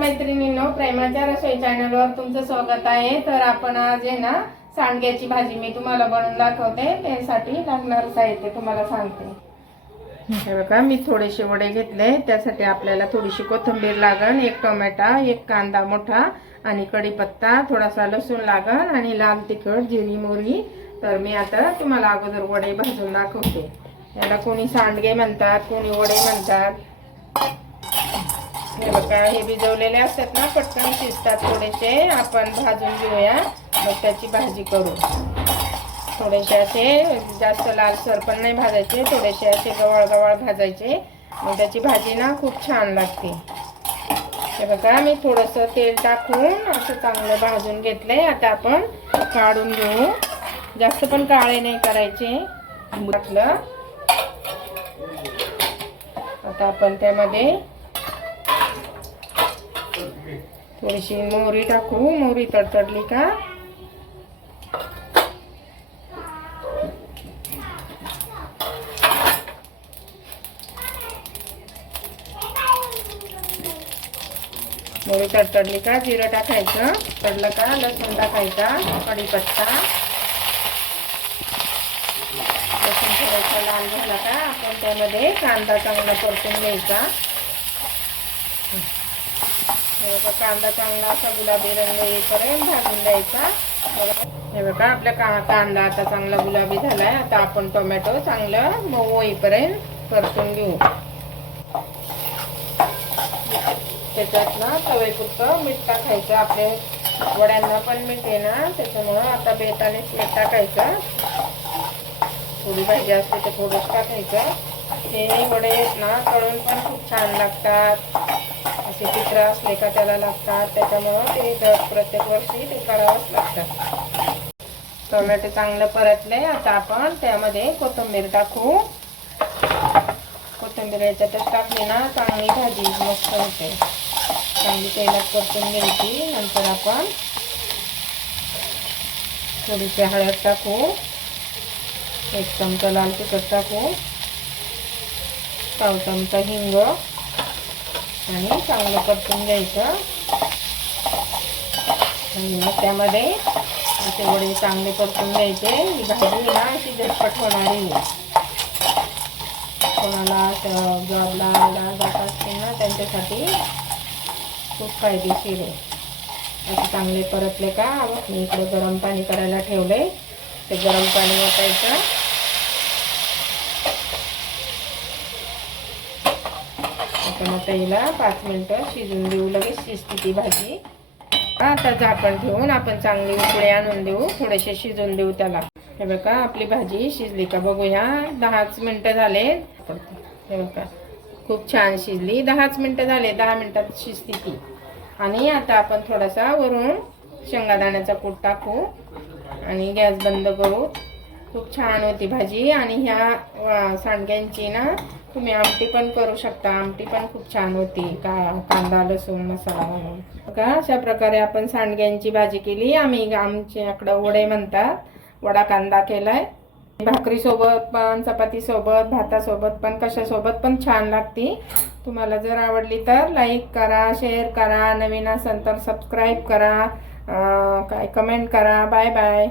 मैत्रिणींनो, प्रेमाच्या रसोई चॅनलवर तुमचं स्वागत आहे। तर आपण आज आहे ना सांडग्याची भाजी मी तुम्हाला बनवून दाखवते। त्यासाठी लागणारं साहित्य तुम्हाला सांगते। हे बघा, मी थोडेसे वडे घेतले। त्यासाठी आपल्याला थोडीशी कोथिंबीर लागेल, एक टोमॅटो, एक कांदा मोठा आणि कढीपत्ता, थोडासा लसूण लागेल आणि लाल तिखट, जिरी, मोहरी। तर मी आता तुम्हाला अगोदर वडे भाजून दाखवते। याला कोणी सांडगे म्हणतात, कोणी वडे म्हणतात। हे बघा, हे भिजवलेले असतात ना, पटकन शिजतात। थोडेसे आपण भाजून घेऊया, मग त्याची भाजी करू। थोडेसे असे जास्त लालसर पण नाही भाजायचे, थोडेसे असे गवळ गवळ भाजायचे, मग त्याची भाजी ना खूप छान लागते। हे बघा, मी थोडंसं तेल टाकून असं चांगलं भाजून घेतलंय। आता आपण काढून घेऊ, जास्त पण काळे नाही करायचे। घातलं, आता आपण त्यामध्ये थोडीशी मोहरी टाकू। मोहरी तडतडली का जिरं टाकायचं, तडलं का लसूण टाकायचा, कढीपत्ता, लसूण थोडासा लाल झाला का आपण त्यामध्ये कांदा चांगला परतून घ्यायचा। कांदा चांगला असा गुलाबी रंग येईपर्यंत भाजून द्यायचा। हे बघा, आपला कांदा आता चांगला गुलाबी झालाय। आता आपण टोमॅटो चांगलं मऊ होईपर्यंत परतून घेऊ। त्याच्यात ना चवीपुरतं मीठ टाकायचं। आपले वड्यांना पण मीठ आहे ना, त्याच्यामुळं आता बेतानेच मीठ टाकायचं। थोडी भाजी असते तर थोडंच टाकायचं। हे वडे ना तळून पण खूप छान लागतात, असे चित्र असले का त्याला लागतात, त्याच्यामुळं ते प्रत्येक वर्षी ते करावंच लागतात। टोमॅटो चांगलं परतले, आता आपण त्यामध्ये कोथिंबीर टाकू। कोथिंबीर याच्यातच टाकली ना चांगली भाजी मस्त होते। चांगली तेलात परतून घ्यायची। नंतर आपण थोडीशी हळद टाकू, एक चमचा लाल तिखट टाकू, पाव चमचा हिंग आणि चांगलं परतून घ्यायचं। आणि मग त्यामध्ये असे वडे चांगले परतून घ्यायचे। ही भाजी ना अशी झटपट होणारी, कोणाला जॉबला जात असतील ना त्यांच्यासाठी खूप फायदेशीर आहे। असे चांगले परतले का मी इकडे गरम पाणी करायला ठेवले, ते गरम पाणी ओतायचं। आपण आता हिला 5 मिनिटं शिजून देऊ, लगेच शिजते ती भाजी। आता झाकण ठेवून आपण चांगली उकळी आणून देऊ, थोडेसे शिजून देऊ त्याला। हे बघा, आपली भाजी शिजली का बघूया। 10च मिनिटं झाले। हे बघा, खूप छान शिजली। 10च मिनिटं झाले, 10 मिनिटात शिजते ती। आणि आता आपण थोडासा वरून शेंगादाण्याचा कूट टाकू आणि गॅस बंद करू। खूप छान होती भाजी। आणि ह्या सांडग्यांची ना तुम्ही आमटी पण करू शकता, आमटी पण खूप छान होती, कांदा लसूण मसाला घालून। बघा, अशा प्रकारे आपण सांडग्यांची भाजी केली। आमच्याकडं वडे म्हणतात, वडा कांदा केलाय। भाकरी सोबत पण, चपाती सोबत, भातासोबत पण, कशासोबत पण छान लागते। तुम्हाला जर आवडली तर लाईक करा, शेअर करा, नवीन असेल तर सबस्क्राईब करा, काय कमेंट करा। Bye bye.